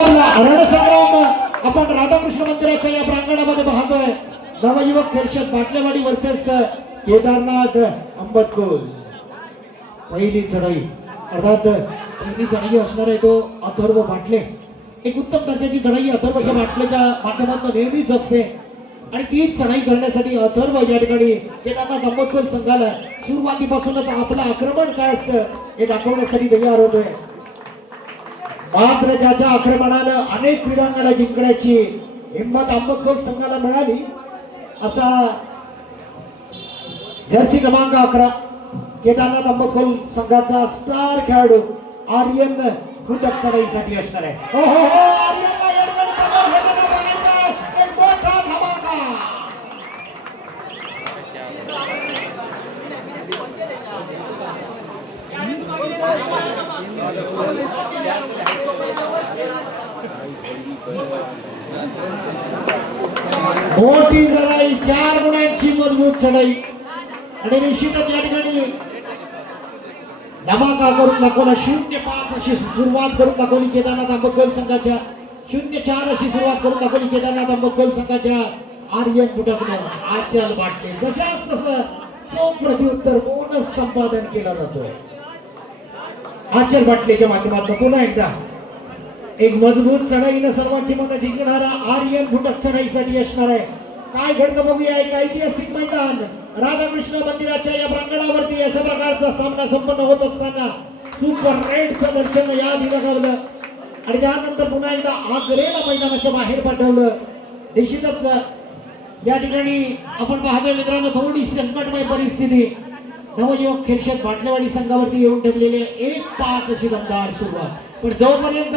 रणसंग्राम आपण राधाकृष्ण मंदिराच्या या प्रांगणामध्ये पाहतोय. नवयुवक खेळशत बाटलेवाडी वर्सेस केदारनाथ अंबतकोल. पहिली चढाई अर्थात पहिली चढाई असणार आहे तो अथर्व बाटले. एक उत्तम दर्जाची चढाई अथर्वच्या बाटलेच्या माध्यमातून नेहमीच असते आणि ती चढाई करण्यासाठी अथर्व या ठिकाणी केदारनाथ अंबतकोल संघाला सुरुवातीपासूनच आपलं आक्रमण काय असतं हे दाखवण्यासाठी तयार होतोय. मात्र ज्याच्या आक्रमणानं अनेक क्रीडांगणं जिंकण्याची हिंमत अंबतकोल संघाला मिळाली असा जर्सी क्रमांक 11 केदारनाथ अंबतकोल संघाचा स्टार खेळाडू आर्यन फुटक चढाईसाठी असणार आहे. हो हो हो आर्यनला या ठिकाणी पकड घेताना बघितलं एक मोठा धमाका. मोठी चढाई 4 गुणांची मजबूत चढाई आणि निश्चितच या ठिकाणी धमाका करून दाखवला. 0-5 अशी सुरुवात करून दाखवली केदारनाथ अंबतकोल संघाच्या. 0-4 अशी सुरुवात करून दाखवली केदारनाथ अंबतकोल संघाच्या आर्यन फुटकनं. आचल बाटले जशास तसं चोख प्रत्युत्तर बोनस संपादन केला जातोय. आचल बाटलेच्या माध्यमातून पुन्हा एकदा एक मजबूत चढाईनं सर्वांची मनं जिंकणारा आर्यन फुटक चढाईसाठी असणार आहे. काय घडतं बघूया. एक ऐतिहासिक मैदान राधाकृष्ण मंदिराच्या या प्रांगणावरती अशा प्रकारचा सामना संपन्न होत असताना सुपर रेडचं दर्शन या आधी लागवलं आणि त्यानंतर पुन्हा एकदा आग्रेला मैदानाच्या बाहेर पाठवलं. निश्चितच या ठिकाणी आपण पाहतोय मित्रांनो थोडी संकटमय परिस्थिती नवयुवक खेळशत बाटलेवाडी संघावरती येऊन ठेवलेली आहे. 1-5 अशी दमदार सुरुवात. पण जोपर्यंत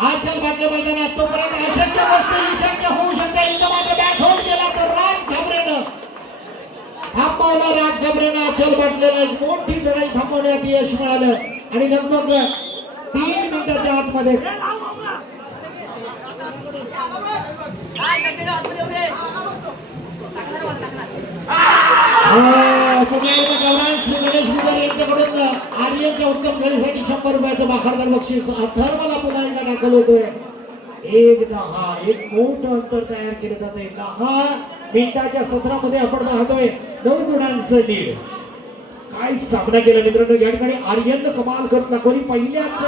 आचल बाटले मैदानात तोपर्यंत अशक्य गोष्ट शक्य होऊ शकते. इथं मात्र बॅक होऊन गेला तर राज घाबरेनं थांबवला. राज घाबरेनं आचल बाटलेला एक मोठी चढाई थांबवण्यात यश मिळालं आणि लगभग 3 मिनिटाच्या आतमध्ये यांच्याकडून आर्यनच्या उत्तम खेळीसाठी 100 रुपयाचं बाखारदार बक्षीस अथर्वला पुन्हा एकदा दाखल होतोय. 1-10 एक मोठं अंतर तयार केलं जातंय. 10 मिनिटाच्या सत्रामध्ये आपण पाहतोय 9 गुणांचं लीड. काय सामना केला मित्रांनो या ठिकाणी आर्यननं कमाल करून दाखवली. पहिल्याच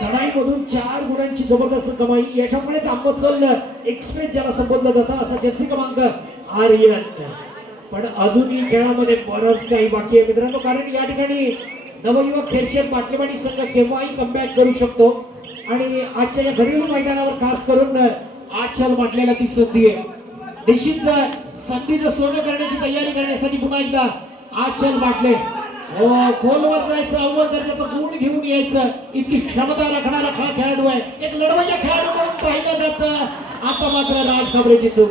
चढाईमधून 4 गुणांची जबरदस्त कमाई. याच्यामुळेच अंबतकोल एक्सप्रेस ज्याला संबोधलं जातं असा जर्सी क्रमांक आर्यन. पण अजूनही खेळामध्ये बरंच काही बाकी आहे मित्रांनो. कारण या ठिकाणी नवयुवक खेळशत बाटलेवाडी संघ केव्हाही कमबॅक करू शकतो आणि आजच्या या घरेलू मैदानावर खास करून आचल बाटलेला ती संधी आहे. निश्चित संधीचं सोनं करण्याची तयारी करण्यासाठी पुन्हा एकदा आचल बाटले खोलवर जायचं अव्वल दर्जाचं गुण घेऊन यायचं इतकी क्षमता राखणारा हा खेळाडू आहे. एक लढवय्या खेळाडू म्हणून पाहिलं जातं. आता मात्र राज घाबरेची चूक.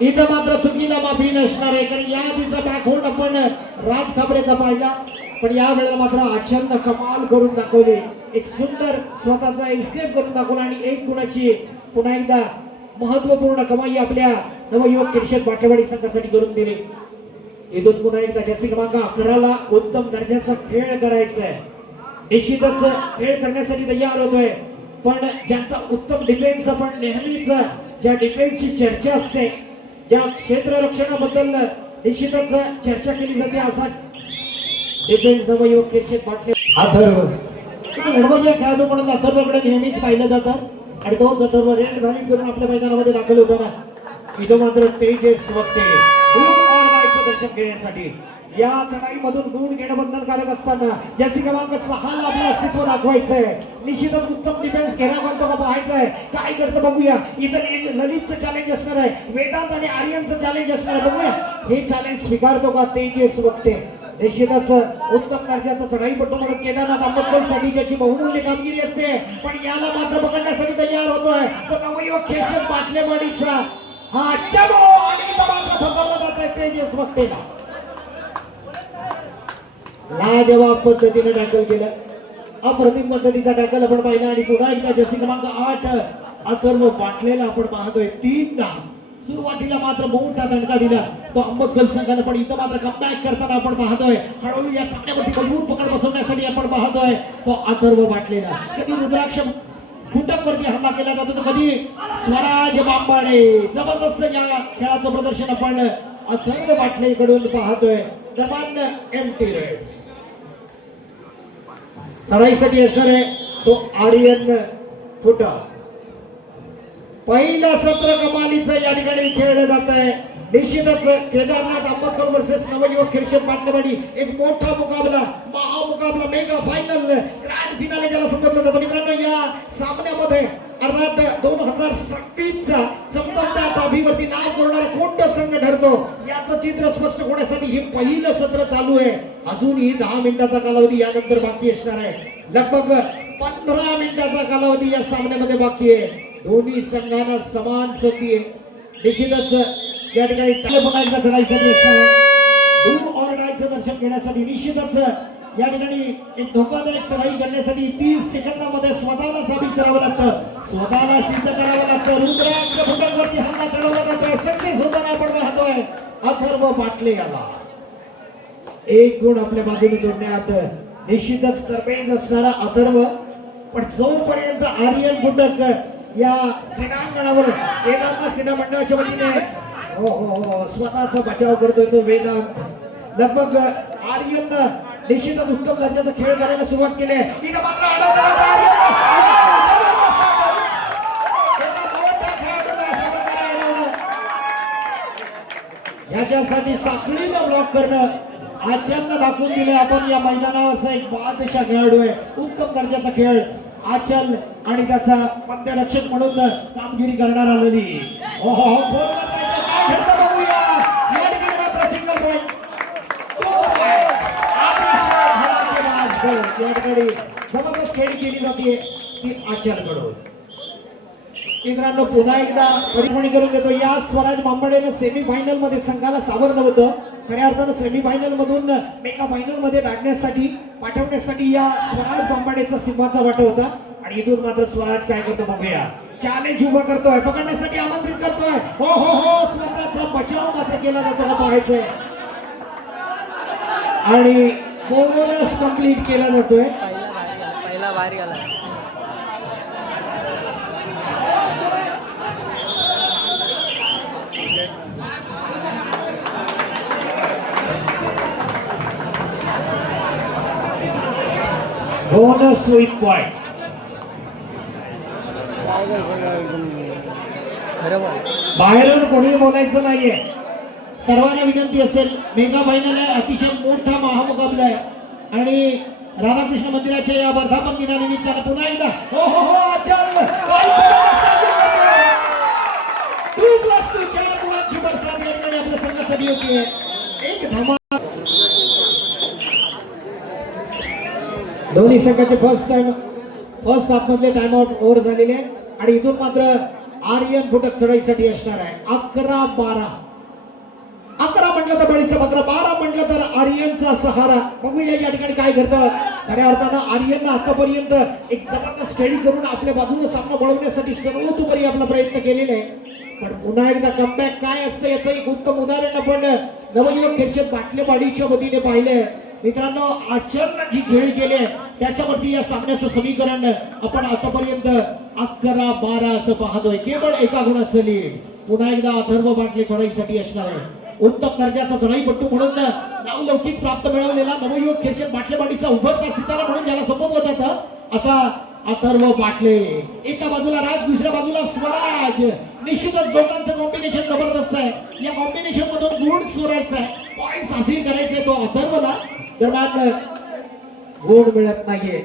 इथं मात्र चुकीला माफी नसणार आहे कारण या आधीचा बॅकहोल्ड आपण राज घाबरेचा पाहिला पण या वेळेला मात्र आचलनं कमाल करून दाखवली. एक सुंदर स्वतःचा एस्केप करून दाखवला आणि 1 गुणाची पुन्हा एकदा महत्वपूर्ण कमाई आपल्या नवयुवक खेळशत बाटलेवाडी संघासाठी करून दिली. इथून पुन्हा एकदा जर्सी क्रमांक 11ला उत्तम दर्जाचा खेळ करायचा आहे. निश्चितच खेळ करण्यासाठी तयार होतोय पण ज्यांचा उत्तम डिफेन्स आपण नेहमीच ज्या डिफेन्सची चर्चा असते ज्या क्षेत्ररक्षणाबद्दल निश्चितच चर्चा केली जाते असा डिफेन्स नवयुवक खेळशत बाटले अथर्व लढवय्या खेळाडू म्हणून अथर्वकडे नेहमीच पाहिलं जातं आणि तोच अथर्व रेड व्हॅली करून आपल्या मैदानामध्ये दाखल होताना इथं मात्र तेजस वक्ते दर्शन घेण्यासाठी या चढाईमधून गुण घेणं बंधनकारक असताना जर्सी क्रमांक 6ला आपलं अस्तित्व दाखवायचंय. निश्चितच उत्तम डिफेन्स घेण्या बांधतो का पाहायचंय. काय करतं बघूया. इथं ललितचं चॅलेंज असणार आहे. वेदांत आणि आर्यनचं चॅलेंज असणार आहे. बघूया हे चॅलेंज स्वीकारतो का तेजस वक्ते. निश्चितच उत्तम दर्जाचं चढाईपटू म्हणून केदारनाथ अंबतकोलसाठी ज्याची बहुमूल्य कामगिरी असते पण याला मात्र पकडण्यासाठी तयार होतोय तर नवयुवक खेळशत बाटलेवाडीचा हा चलो आणि मात्र फसवला जात आहे तेजस वक्तेला. लाजवाब पद्धतीने टॅकल केलं. अप्रतिम पद्धतीचा टॅकल आपण पाहिला आणि पुन्हा एकदा जर्सी क्रमांक 8 अथर्व बाटलेला आपण पाहतोय. 3दा सुरुवातीला मात्र मोठा दणका दिला तो अंबतकोल संघाने पण इथं मात्र कमबॅक करताना आपण पाहतोय हळूहळू या सामन्यावरती मजबूत पकड बसवण्यासाठी आपण पाहतोय तो अथर्व बाटलेला. कधी रुद्राक्ष फुटक वरती हल्ला केला जातो. तो कधी स्वराज बांबाडे जबरदस्त या खेळाचं प्रदर्शन आपण अथर्व बाटलेकडून पाहतोय. दरम्यान एमटी रेड्स चढाईसाठी असणार आहे तो आर्यन फुटा. पहिलं सत्र कमालीचं या ठिकाणी खेळलं जात आहे. निश्चितच केदारनाथ आंबेडकर वर्सेस नवयुवक खिरशेद पाटणवाडी एक मोठा मुकाबला, महामुकाबला, मेगा फायनल, ग्रँड फिनाले ज्याला समजलं जातं. मित्रांनो या सामन्यामध्ये अर्थात 2026 चा चमचमत्या ट्रॉफीवरती नाव करणारा कोणता संघ ठरतो याचं चित्र स्पष्ट होण्यासाठी हे पहिलं सत्र चालू आहे. अजूनही 10 मिनिटाचा कालावधी यानंतर बाकी असणार आहे. लगभग 15 मिनिटाचा कालावधी या सामन्यामध्ये बाकी आहे. दोन्ही संघांना समान संधी आहे. निश्चितच या ठिकाणी पुन्हा एकदा चढाईसाठी असणार आहे. डू ऑर डायचं दर्शन घेण्यासाठी निश्चितच या ठिकाणी एक धोकादायक चढाई करण्यासाठी 30 सेकंदामध्ये स्वतःला साबित करावं लागतं, स्वतःला सिद्ध करावं लागतं. रुद्राक्ष फुटांवरती हल्ला चढवला जातोय. सक्सेस होताना आपण पाहतोय अथर्व बाटले याला एक गुण आपल्या बाजूने जोडण्यात निश्चितच तरबेज असणारा अथर्व. पण जोपर्यंत आर्यन फुटक या क्रीडांगणावर केदारनाथ क्रीडा मंडळाच्या वतीने हो स्वतःचा बचाव करतोय तो वेदांत. लगभग आर्यन निश्चितच उत्तम दर्जाचा खेळ करायला सुरुवात केली आहे. इथं मात्र याच्यासाठी साखळीनं ब्लॉक करणं आचलनं दाखवून दिलं. आपण या मैदानावरचा एक बादशाह खेळाडू आहे. उत्तम दर्जाचा खेळ आचल आणि त्याचा मध्यरक्षक म्हणून कामगिरी करणार आलेली. जबरदस्त खेळी केली जाते ती आचलकडून. मित्रांनो पुन्हा एकदा परिपूर्ण करून देतो. या स्वराज बांबाडेनं सेमी फायनल मध्ये संघाला सावरलं होतं. खऱ्या अर्थानं सेमी फायनल मधून मेगा फायनल मध्ये पाठवण्यासाठी या स्वराज बांबाडेचा सिंहाचा वाटा होता. आणि इथून मात्र स्वराज काय करतो बघूया. चॅलेंज उभं करतोय, पकडण्यासाठी आमंत्रित करतोय. हो स्वतःचा बचाव मात्र केला जातो का पाहायचंय. आणि बोनस कंप्लीट केला जातोय. पहिला बाहेर गेला. Bonus with point. बाहेरून कोणी बोलायचं नाहीये. सर्वांना विनंती असेल, मेगा फायनल आहे, अतिशय मोठा महामुकाबला आहे. आणि राधाकृष्ण मंदिराच्या या वर्धापन दिनानिमित्तानं पुन्हा एकदा आचल 2+2 4 गुणांची बरसात आपल्या संघासाठी होती. एक धमाल. दोन्ही संघाचे फर्स्ट हाफ मधले टाइम आउट ओव्हर झालेले आणि इथून मात्र आर्यन फुटक चढाईसाठी असणार आहे. 11-12. 11 म्हटलं तर बळीचं मात्र 12 म्हटलं तर आर्यनचा सहारा. बघूया या ठिकाणी काय घडतं. खऱ्या अर्थानं आर्यननं आतापर्यंत एक जबरदस्त खेळी करून आपल्या बाजूने सामना वळवण्यासाठी सर्वतोपरी आपला प्रयत्न केलेला आहे. पण पुन्हा एकदा कमबॅक काय असतं याचं एक उत्तम उदाहरण आपण नवयुवक खिरशेद बाटलेवाडीच्या वतीने पाहिलंय. मित्रांनो आचलनं जी खेळी केली आहे त्याच्यावरती या सामन्याचं समीकरण आपण आतापर्यंत 11-12 असं पाहतोय. केवळ एका गुणाचं लीड. पुन्हा एकदा अथर्व बाटले चढाईसाठी असणार आहे. उत्तम दर्जाचा चढाईपट्टू म्हणून नावलौकिक प्राप्त मिळवलेला नवयुवक खिरशेद बाटलेवाडीचा उभरता सितारा म्हणून ज्याला संबोधलं जातं असा अथर्व बाटले. एका बाजूला राज, दुसऱ्या बाजूला स्वराज. निश्चितच दोघांचं कॉम्बिनेशन जबरदस्त आहे. या कॉम्बिनेशन मधून गुण चोरायचा आहे, पॉइंट्स हासिल करायचे तो अथर्वला. दरम्यान गुण मिळत नाहीये.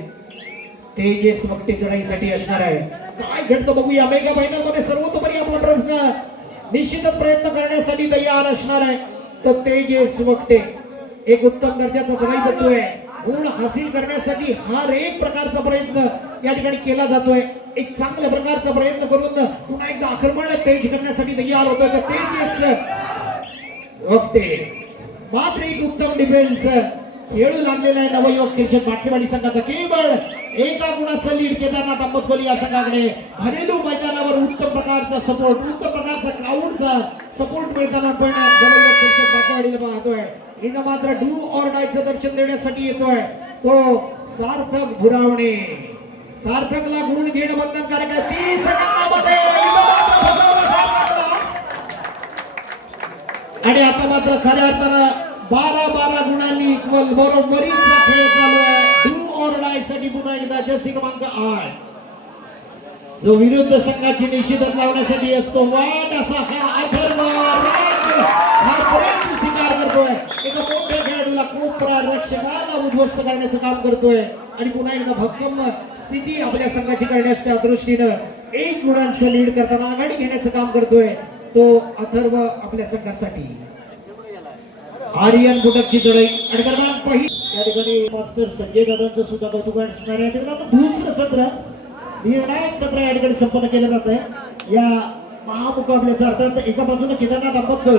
तेजस वक्ते चढाईसाठी असणार आहे. काय घडतं बघूया. मेगा फायनल मध्ये सर्वतोपरी आपला प्रश्न निश्चितच प्रयत्न करण्यासाठी तयार असणार आहे तर तेजस वक्ते एक उत्तम दर्जाचा चढाईपट्टू आहे. गुण हासिल करण्यासाठी हर एक प्रकारचा प्रयत्न या ठिकाणी केला जातोय. एक चांगल्या प्रकारचा प्रयत्न करून पुन्हा एकदा आक्रमण तेज करण्यासाठी तयार होतोय तर तेजस वक्ते मात्र एक उत्तम डिफेन्स खेळू लागलेला आहे नवयुवक खिरशेद बाटलेवाडी संघाचा. केवळ एका गुणाचं लीड केदारनाथ आंबेडकर या संघाकडे. घरेलू मैदानावर उत्तम प्रकारचा सपोर्ट, उत्तम प्रकारचा क्राऊडचा सपोर्ट मिळताना आपण नवयुवक खिरशेद बाटलेवाडीला पाहतोय. इथं मात्र डू ऑर डायचं दर्शन देण्यासाठी येतोय तो सार्थक भुरावणे. सार्थकला गुण घेणं बंधनकारक आहे. 30 सेकंदामध्ये इथं मात्र फसवलं सार्थकला. आणि आता मात्र खऱ्या अर्थानं 12 गुणांनी इक्वल बरोबरीचा खेळ चालू आहे. डू ऑर डाय साठी पुन्हा एकदा जर्सी क्रमांक 8 जो विरुद्ध संघाची निश्चितच लावण्यासाठी असतो. वाट असा हा अथर्व हा प्रयत्न स्वीकार करतोय. एका मोठ्या खेळाडूला कोपरा रक्षकाला उद्ध्वस्त करण्याचं काम करतोय आणि पुन्हा एकदा भक्कम स्थिती आपल्या संघाची करण्याच्या दृष्टीनं 1 गुणांचं लीड करताना आघाडी घेण्याचं काम करतोय तो अथर्व आपल्या संघासाठी. आर्यन बुटकची चढाई आणि दरम्यान पहिली या ठिकाणी मास्टर संजय दादांचं सुद्धा कौतुक असणार आहे. दुसरं सत्र निर्णायक सत्र या ठिकाणी संपन्न केलं जात आहे. या महामुकाबल्याचा अर्थात एका बाजूला केदारनाथ अंबतकर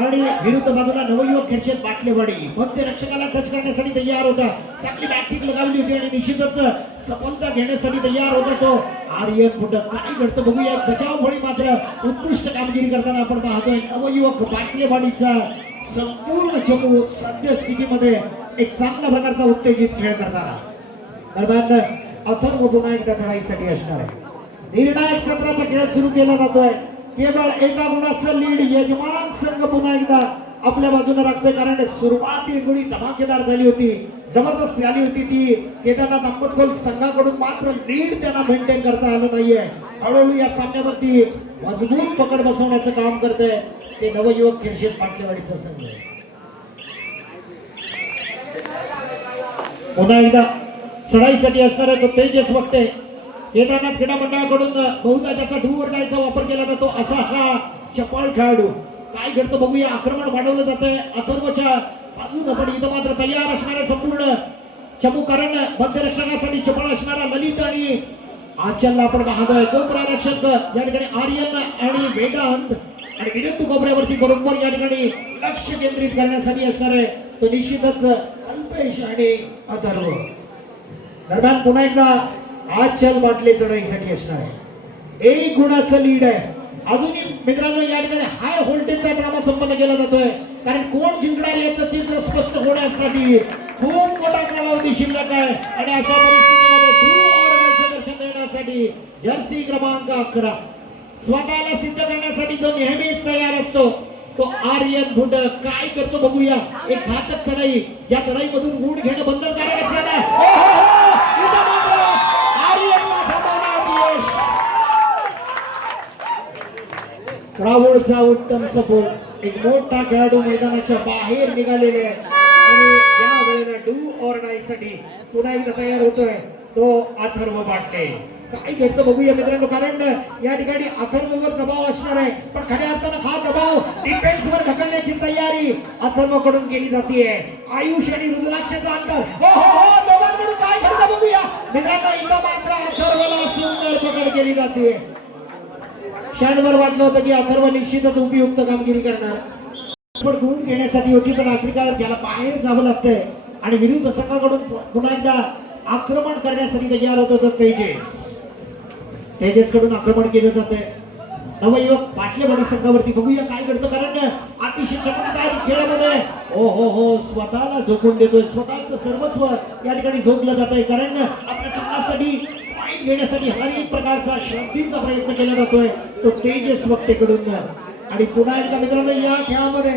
आणि विरुद्ध बाजूला नवयुवक खिरशेत बाटलेवाडी मध्य रक्षकाला टच करण्यासाठी तयार होता. चांगली बॅककिक लगावली होती आणि निश्चितच सफलता घेण्यासाठी तयार होता तो आर्यन बुटक. काय घडतं बघूया. बचाव फळी मात्र उत्कृष्ट कामगिरी करताना आपण पाहतोय. नवयुवक बाटलेवाडीचा संपूर्ण चमू सद्य स्थितीमध्ये एक चांगल्या प्रकारचा उत्तेजित खेळ करताना दरम्यान अथर्व पुन्हा एकदा चढाईसाठी असणार आहे. निर्णायक सत्राचा खेळ सुरू केला जातोय. केवळ एका गुणाचं लीड यजमान संघ पुन्हा एकदा आपल्या बाजूने राखतोय. कारण सुरुवाती गुणी धमाकेदार झाली होती, जबरदस्त झाली होती ती केदारनाथ अंबतखोल संघाकडून. मात्र लीड त्यांना मेंटेन करता आलं नाहीये. हळूहळू या सामन्यावरती मजबूत पकड बसवण्याचं काम करतंय ते नवयुवक खिरशेत पाटलेवाडीचा संघ. पुन्हा एकदा चढाईसाठी असणार आहे तो तेजस वक्ते. केदारनाथ क्रीडा मंडळाकडून बहुधा त्याचा डूवर डायचा वापर केला जातो असा हा चपळ खेळाडू. काय घडतं बघूया. आक्रमण वाढवलं जातंय अथर्वच्या बाजूनं पण इथं मात्र तयार असणारे संपूर्ण चमू. कारण मध्यरक्षकासाठी चपळ असणारा ललित आणि आचलला आपण पाहतोय. कोपरा रक्षक या ठिकाणी आर्यन आणि वेदांत आणि विरुद्ध कोपऱ्यावरती बरोबर या ठिकाणी लक्ष केंद्रित करण्यासाठी असणार आहे तो निश्चितच अल्पेश आणि अथर्व. दरम्यान पुन्हा एकदा आचल बाटले चढाईसाठी असणार आहे. 1 गुणाचं लीड आहे. अजूनही मित्रांनो या ठिकाणी हाय व्होल्टेजचा ड्रामा संपन्न केला जातोय. कारण कोण जिंकणार याचं चित्र स्पष्ट होण्यासाठी खूप मोठा कालावधी शिल्लक आहे आणि अशा परिस्थितीमध्ये ट्रू ऑर डायचं दर्शन देण्यासाठी जर्सी क्रमांक 11 स्वतःला सिद्ध करण्यासाठी जो नेहमीच तयार असतो तो आर्यन बुटक. काय करतो बघूया. एक घातक चढाई ज्या चढाईमधून गुण घेणं बंधनकारक असणार आहे. राहुलचा उत्तम सपोर्ट. एक मोठा खेळाडू मैदानाच्या बाहेर निघालेले आहे आणि या वेळेला डू ऑर डाय साठी पुन्हा एकदा तयार होतोय तो अथर्व बाटले. काय घडतं बघूया मित्रांनो. कारण या ठिकाणी अथर्ववर दबाव असणार आहे पण खऱ्या अर्थानं हा दबाव डिफेन्सवर ढकलण्याची तयारी अथर्वकडून केली जाते. आयुष आणि रुद्राक्षाचा अंतर दोघांकडून काय घडतं बघूया मित्रांनो. इथं मात्र अथर्वला सुंदर पकड केली जाते. क्षणभर वाटलं होतं की अथर्व निश्चितच उपयुक्त कामगिरी करणार पण गुण घेण्यासाठी होती पण आफ्रिका त्याला बाहेर जावं लागतंय आणि विरुद्ध संघाकडून पुन्हा एकदा आक्रमण करण्यासाठी तयार होत होतं तेजस कडून आक्रमण केलं जातंय. नवयुवक बाटलेवाडी संघावरती बघूया काय घडतं. कारण अतिशय चमत्कार खेळामध्ये हो स्वतःला झोकून देतोय. स्वतःचं सर्वस्व या ठिकाणी झोकलं जात आहे. कारण आपल्या संघासाठी पॉईंट घेण्यासाठी हर एक प्रकारचा शांतीचा प्रयत्न केला जातोय तो तेजस वक्तेकडून. आणि पुन्हा एकदा मित्रांनो या खेळामध्ये